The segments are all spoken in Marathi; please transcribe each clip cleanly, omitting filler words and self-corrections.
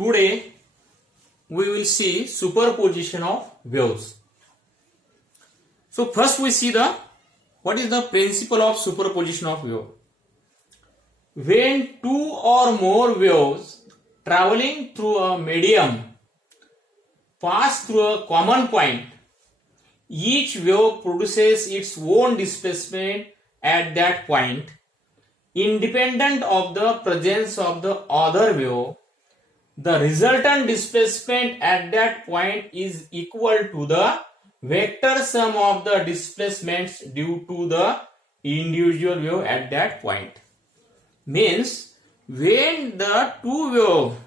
Today we will see superposition of waves. So first we see what is the principle of superposition of wave. When two or more waves traveling through a medium pass through a common point, each wave produces its own displacement at that point, independent of the presence of the other wave. The resultant displacement at that point is equal to the vector sum of the displacements due to the individual wave at that point. Means when the two wave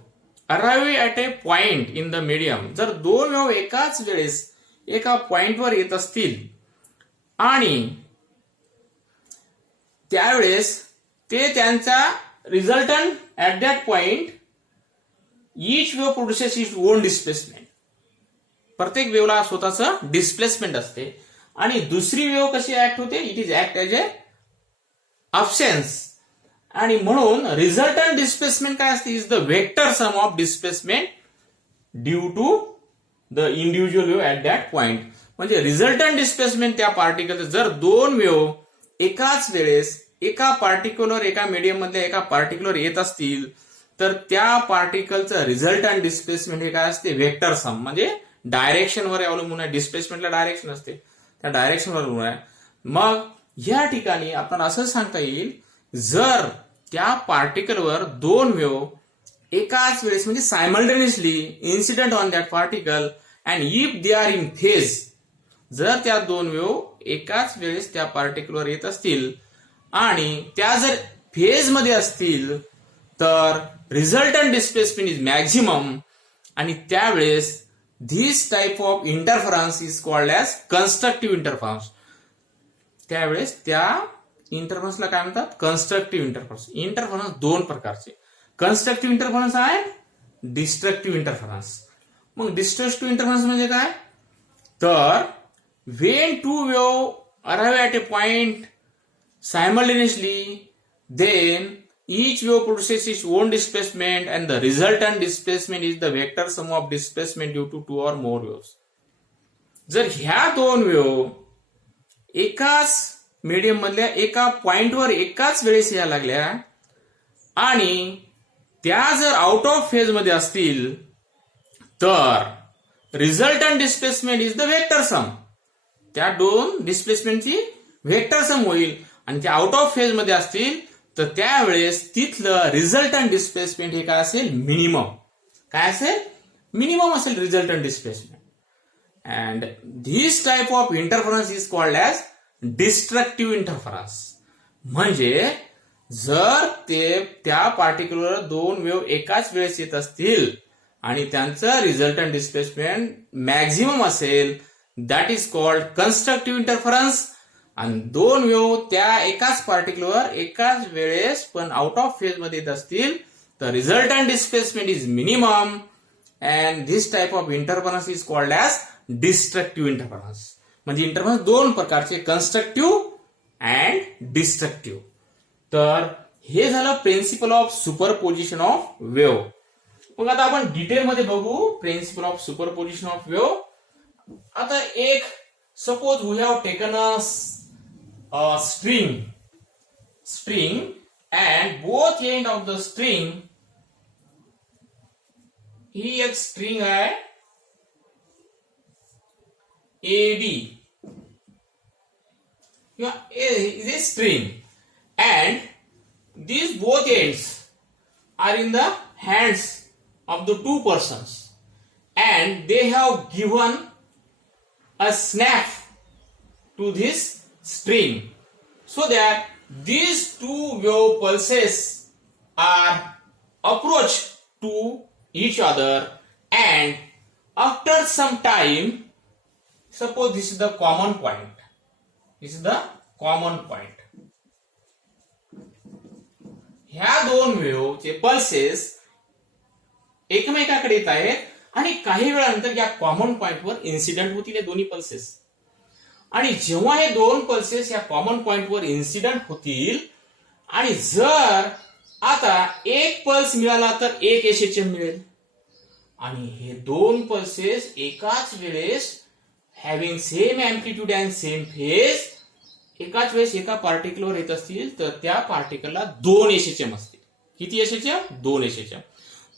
arrive at a point in the medium, जर दोन वेव्ह एकाच वेळेस एका पॉइंटवर येत असतील आणि त्यावेळेस ते त्यांचा resultant at that point each wave produces its own displacement. प्रत्येक वेव्हला स्वतःचं डिस्प्लेसमेंट असते आणि दुसरी वेव्ह कशी ऍक्ट होते, it is act as a absence. आणि म्हणून रिझल्टंट डिस्प्लेसमेंट काय असते, is the vector sum of displacement due to the individual wave at that point. म्हणजे रिझल्टंट डिस्प्लेसमेंट त्या पार्टिकल, जर दोन वेव्ह एकाच वेळेस एका पार्टिक्युलर एका मीडियम मधल्या एका पार्टिक्युलर येत असतील तर त्या पार्टिकलचं रिझल्टंट डिस्प्लेसमेंट हे काय असते, वेक्टर सम. म्हणजे डायरेक्शनवर अवलंबून आहे. डिस्प्लेसमेंटला डायरेक्शन असते, त्या डायरेक्शनवर अवलंबून आहे. मग या ठिकाणी आपण असं सांगता येईल, जर त्या पार्टिकलवर दोन वेव्ह एकाच वेळेस म्हणजे simultaneously incident on that particle and if they are in phase, जर त्या दोन वेव्ह एकाच वेळेस त्या पार्टिकलवर येत असतील आणि त्या जर फेज मध्ये असतील तर रिझल्टंट डिस्प्लेसमेंट इज मॅक्झिमम. आणि त्यावेळेस this type of interference is called as constructive interference. त्यावेळेस त्या इंटरफरन्सला काय म्हणतात, कन्स्ट्रक्टिव्ह इंटरफरन्स. इंटरफरन्स दोन प्रकारचे, कन्स्ट्रक्टिव्ह इंटरफरन्स आहे, डिस्ट्रक्टिव्ह इंटरफरन्स. मग डिस्ट्रक्टिव्ह इंटरफरन्स म्हणजे काय, तर when two wave arrive at a point simultaneously, then each wave produces its own displacement and the resultant displacement is the vector sum of displacement due to two or more waves. जर ह्या दोन वेव्ह एकाच मीडियम मधल्या एका पॉइंटवर एकाच वेळेस यायला लागल्या आणि त्या जर आउट ऑफ फेज मध्ये असतील तर resultant displacement is the vector सम. त्या दोन डिस्प्लेसमेंटची वेक्टर सम होईल. आणि त्या आउट ऑफ फेज मध्ये असतील तर त्यावेळेस तिथलं रिझल्टंट डिस्प्लेसमेंट हे काय असेल, मिनिमम. काय असेल, मिनिमम असेल resultant displacement. And this type of interference is called as destructive interference. म्हणजे जर ते त्या पार्टिक्युलर दोन वेव्ह एकाच वेळेस येत असतील आणि त्यांचं रिझल्टंट डिस्प्लेसमेंट मॅक्झिमम असेल, that is called constructive interference. आणि दोन वेव्ह त्या एकाच पार्टिक्युलर एकाच वेळेस पण आउट ऑफ फेज मध्ये येत असतील तर resultant displacement is minimum and this type of interference is called as destructive interference. म्हणजे इंटरफरन्स दोन प्रकारचे, कन्स्ट्रक्टिव्ह अँड डिस्ट्रक्टिव्ह. तर हे झालं principle of superposition of wave. मग आता आपण डिटेलमध्ये बघू principle of superposition of wave. आता एक suppose we have taken a string and both end of the string, ही एक स्ट्रिंग आहे AB is a string and these both ends are in the hands of the two persons and they have given a snap to this string so that these two wave pulses are approached to each other and after some time, suppose this is the common point, this is the common point. ह्या दोन वेव्ह चे पल्सेस एकमेकाकडे येत आहेत आणि काही वेळानंतर या कॉमन पॉइंटवर इन्सिडेंट होतील हे दोन्ही पल्सेस. आणि जेव्हा हे दोन पल्सेस या कॉमन पॉइंटवर इन्सिडेंट होतील आणि जर आता एक पल्स मिळाला तर एक एसएचएम मिळेल आणि हे दोन पल्सेस एकाच वेळेस having same amplitude and same phase एकाच वेळेस एका पार्टिकलवर येत असतील तर त्या पार्टिकलला 2 एसएचएम असतील. किती एसएचएम? 2 एसएचएम.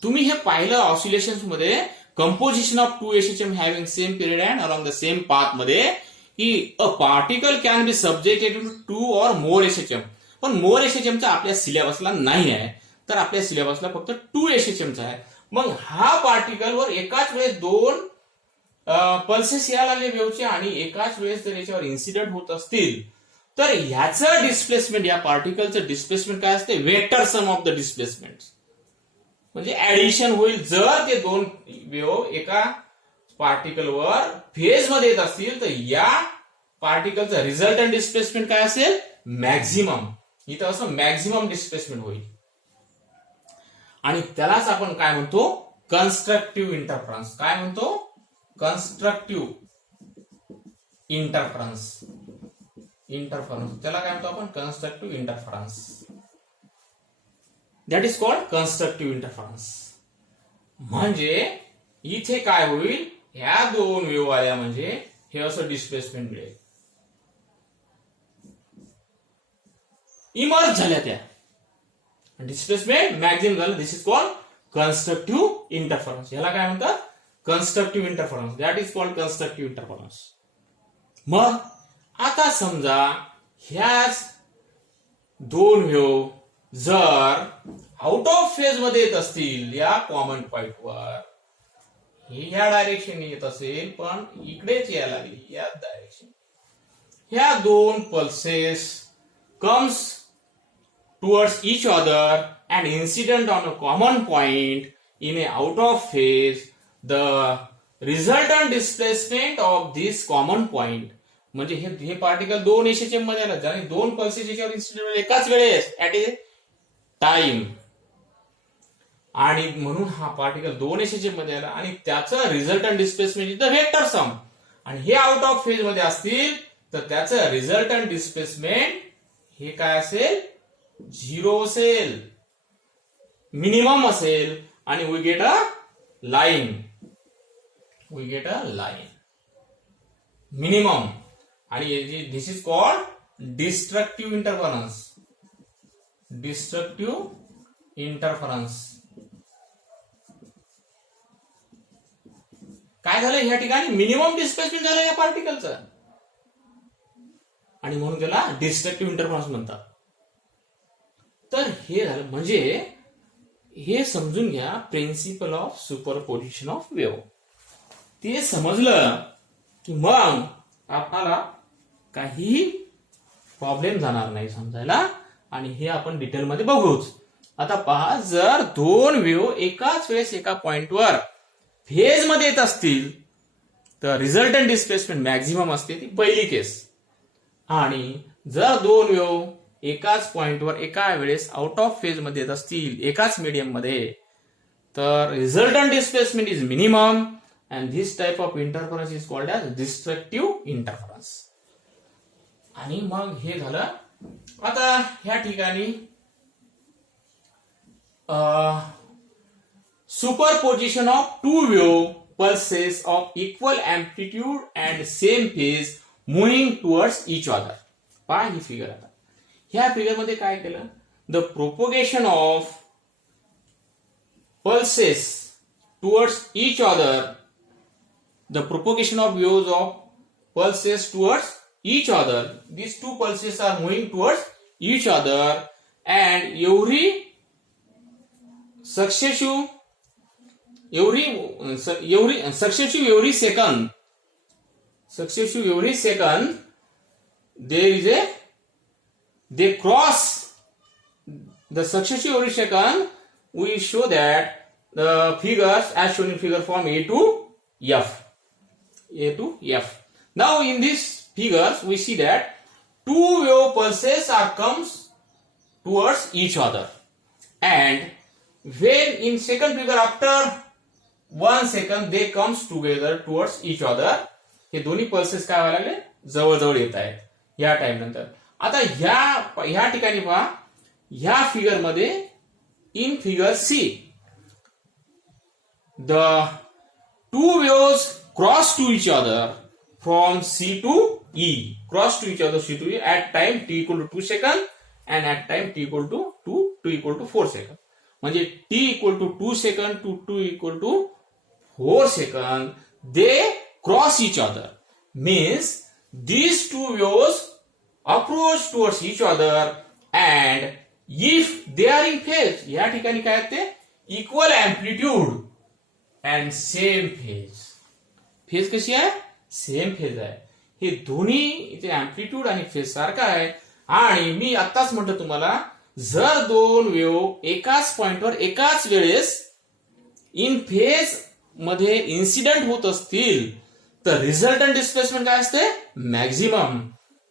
तुम्ही हे पाहिलं ऑसिलेशन्स मध्ये composition of 2 SHM having same period and along the same path मध्ये की a particle can be subjected to 2 or more SHM. पण मोर एसएचएमचा आपल्या सिलेबसला नाही आहे, तर आपल्या सिलेबसला फक्त 2 एसएचएमचा आहे. मग हा पार्टिकलवर एकाच वेळेस 2 पल्सेस यायला लागले वेव्हचे आणि एकाच वेळेस जर याच्यावर इन्सिडेंट होत असतील तर ह्याचं डिस्प्लेसमेंट, या पार्टिकलचं डिस्प्लेसमेंट काय असते? Vector sum of the displacement, म्हणजे ऍडिशन होईल. जर ते 2 वेव्ह एका पार्टिकलवर फेज मध्ये येत असतील तर या पार्टिकलचं रिझल्टंट डिस्प्लेसमेंट काय असेल? मॅक्झिमम. इथं असं मॅक्झिमम डिस्प्लेसमेंट होईल आणि त्यालाच आपण काय म्हणतो? Constructive interference. काय म्हणतो? Constructive interference. त्याला काय म्हणतो आपण? Constructive interference. That is called constructive interference. म्हणजे इथे काय होईल? ह्या 2 वेव्ह आल्या म्हणजे हे असं डिस्प्लेसमेंट मिळेल. इमर्ज झाल्या त्या, डिस्प्लेसमेंट मॅक्झिमम झालं. दिस इज कॉल्ड कन्स्ट्रक्टिव्ह इंटरफरन्स. याला काय म्हणतात? Constructive interference. That is called constructive interference. मग आता समजा ह्याच 2 वेव्ह जर आउट ऑफ फेज मध्ये येत असतील या कॉमन पॉइंटवर, हे ह्या डायरेक्शन येत असेल पण इकडेच यायला लागली या डायरेक्शन, ह्या 2 pulses comes towards each other and incident on a common point in a out of phase, the resultant displacement of this common point, म्हणजे हे पार्टिकल 2 एसएचएम मध्ये आला आणि 2 पल्सेस याच्यावर इन्सिडेंट एकाच वेळेस ऍट ए टाइम, आणि म्हणून हा पार्टिकल 2 एसएचएम मध्ये आला आणि त्याचं resultant displacement is the vector सम, आणि हे आउट ऑफ फेज मध्ये असतील तर त्याचं रिझल्टंट डिस्प्लेसमेंट हे काय असेल? 0 असेल, मिनिमम असेल, आणि we get a line. Minimum. आणि this is called destructive interference. काय झालं ह्या ठिकाणी? मिनिमम डिस्प्लेसमेंट झालं या पार्टिकलचं आणि म्हणून त्याला डिस्ट्रक्टिव्ह इंटरफरन्स म्हणतात. तर हे झालं. म्हणजे हे समजून घ्या principle of superposition of wave. ते समजलं की मग आपल्याला काही प्रॉब्लेम जाणार नाही समजायला, आणि हे आपण डिटेलमध्ये बघूच. आता पहा, जर 2 वेव्ह एकाच वेळेस एका पॉइंटवर फेज मध्ये येत असतील तर रिझल्टंट डिस्प्लेसमेंट मॅक्झिमम असते, ती पहिली केस. आणि जर 2 वेव्ह एकाच पॉइंटवर एका वेळेस आउट ऑफ फेज मध्ये येत असतील एकाच मीडियम मध्ये तर resultant displacement is minimum, and this type of interference is called as destructive interference. आणि मग हे झालं. आता ह्या ठिकाणी superposition of 2 wave pulses of equal amplitude and same phase moving towards each other. पहा ही फिगर. आता ह्या फिगर मध्ये काय केलं? The propagation of pulses towards each other, the propagation of waves of pulses towards each other, these 2 pulses are moving towards each other, and every successive second they cross the successive every second. We show that the figures as shown in figure form A to F. Now in these figures we see that 2 wave pulses comes towards each other, and when in second figure after 1 second they comes together towards each other. हे दोन्ही पल्सेस काय व्हायला लागले? जवळ जवळ येत आहेत या टाइम नंतर. आता ह्या ठिकाणी पहा, ह्या फिगर मध्ये in figure C the two waves cross to each other from C to E, cross to each other C to E at time t equal to 2 seconds and at time t equal to 4 seconds. म्हणजे t equal to 2 seconds to 2 equal to 4 seconds, they cross each other. Means these two waves approach towards each other and if they are in phase, या ठिकाणी काय ते equal amplitude and same phase. Phase कशी आहे? सेम फेज आहे. हे दोन्ही इथे एम्प्लिट्यूड आणि फेज सारखा आहे. आणि मी आत्ताच म्हटलं तुम्हाला, जर दोन वेव्ह एकाच पॉइंटवर एकाच वेळेस इन फेज मध्ये इन्सिडेंट होत असतील तर रिझल्टंट डिस्प्लेसमेंट काय असते? मॅक्झिमम.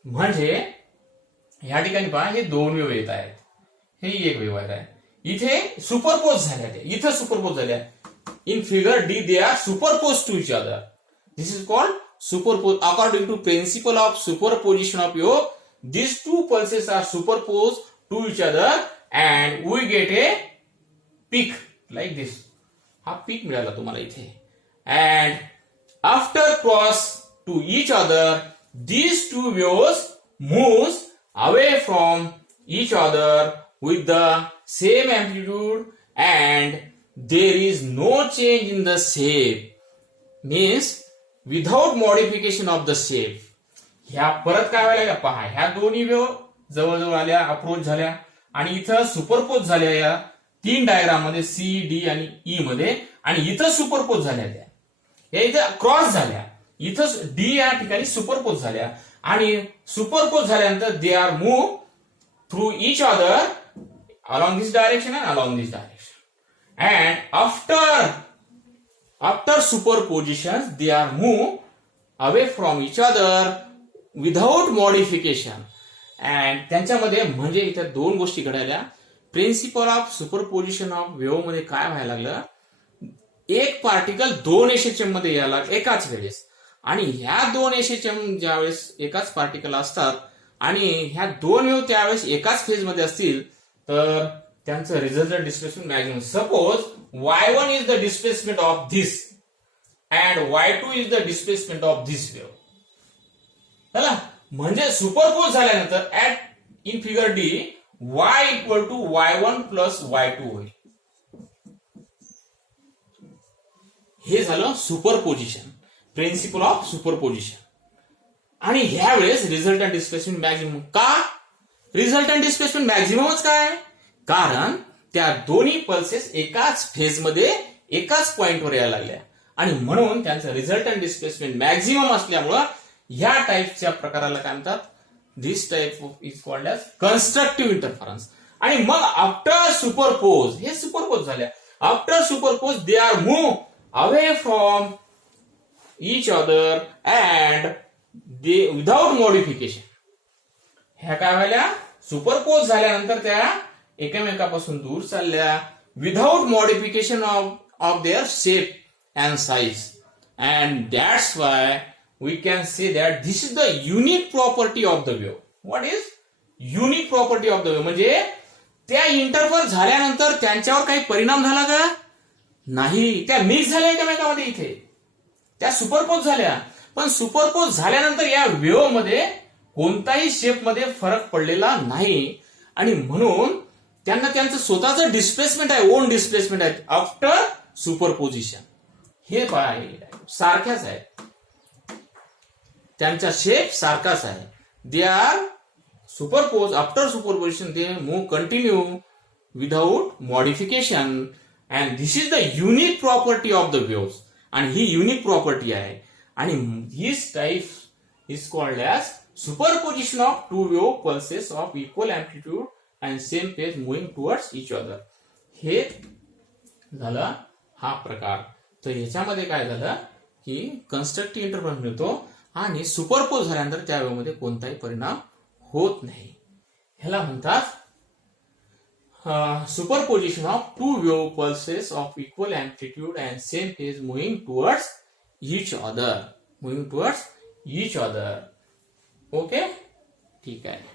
म्हणजे या ठिकाणी पहा, हे दोन वेव्ह येत आहेत, हे एक वेव्ह आहे, इथे सुपरपोज झाल्या, इथे सुपरपोज झाल्या. In figure D they are superpose to each other. This is called superpose. According to principle of superposition of wave, these two pulses are superposed to each other and we get a peak like this. हा peak मिळाला तुम्हाला इथे. And after cross to each other, these two waves moves away from each other with the same amplitude and there is no change in the shape. Means without modification of the shape. ह्या परत काय व्हायला पहा, ह्या दोन्ही वेव्ह जवळजवळ आल्या, अप्रोच झाल्या आणि इथं सुपरपोज झाल्या या तीन डायग्राम मध्ये, सी डी आणि ई मध्ये, आणि इथं सुपरपोज झाल्या त्या, या इथं क्रॉस झाल्या, इथं डी या ठिकाणी सुपरपोज झाल्या आणि सुपरपोज झाल्यानंतर दे are move through each other along this direction and along this direction. And after superposition they are moved away from each other without modification. and त्यांच्यामध्ये म्हणजे इथे दोन गोष्टी घडायला. Principle of superposition of wave मध्ये काय व्हायला लागलं, एक पार्टिकल दोन एसएचएम मध्ये यायला एकाच वेळेस, आणि ह्या दोन एसएचएम ज्यावेळेस एकाच पार्टिकल असतात आणि ह्या दोन वेव्ह त्यावेळेस एकाच फेज मध्ये असतील तर त्यांचं resultant displacement maximum. Suppose y1 is the displacement of this and y2 is the displacement of this wave. चला, म्हणजे सुपरपोज झाल्यानंतर at in figure D y equal to y1 plus y2 होईल. हे झालं सुपरपोजिशन, प्रिन्सिपल ऑफ सुपरपोजिशन. आणि ह्या वेळेस रिझल्टंट डिस्प्लेसमेंट मॅक्झिमम. का रिझल्टंट डिस्प्लेसमेंट मॅक्झिममच काय? कारण त्या दोन्ही पल्सेस एकाच फेज मध्ये एकाच पॉइंटवर यायला लागल्या आणि म्हणून त्यांचं रिझल्टंट डिस्प्लेसमेंट मॅक्झिमम असल्यामुळं ह्या टाईपच्या प्रकाराला काय म्हणतात, this type is called as constructive interference. आणि मग आफ्टर सुपरपोज, हे सुपरपोज झाल्या, after superpose they are move away from each other and they without modification. ह्या काय व्हायला, सुपरपोज झाल्यानंतर त्या एकमेकापासून दूर चालल्या without modification of their shape and size. And that's why we can say that this is the unique property of the wave. What is unique property of the wave? म्हणजे त्या इंटरफर झाल्यानंतर त्यांच्यावर काही परिणाम झाला का? नाही, त्या मिक्स झाल्या एकमेकामध्ये, इथे त्या सुपरपोज झाल्या, पण सुपरपोज झाल्यानंतर या वेव्ह मध्ये कोणताही शेप मध्ये फरक पडलेला नाही आणि म्हणून त्यांना त्यांचं स्वतःचं डिस्प्लेसमेंट आहे, ओन डिस्प्लेसमेंट आहे आफ्टर सुपरपोजिशन. हे सारख्याच आहे, त्यांचा शेप सारखाच आहे. They are superpose, after superposition they move continue without modification and this is the unique property of the waves. आणि ही युनिक प्रॉपर्टी आहे आणि this type is called as superposition of two wave pulses of equal amplitude and same phase moving towards each other. हे झालं हा प्रकार. तर ह्याच्यामध्ये काय झालं की कन्स्ट्रक्टिव्ह इंटरफरन्स मिळतो आणि सुपरपोज झाल्यानंतर त्या वेव्ह मध्ये कोणताही परिणाम होत नाही. ह्याला म्हणतात superposition of two wave pulses of equal amplitude and same phase moving towards each other. Okay, ठीक आहे.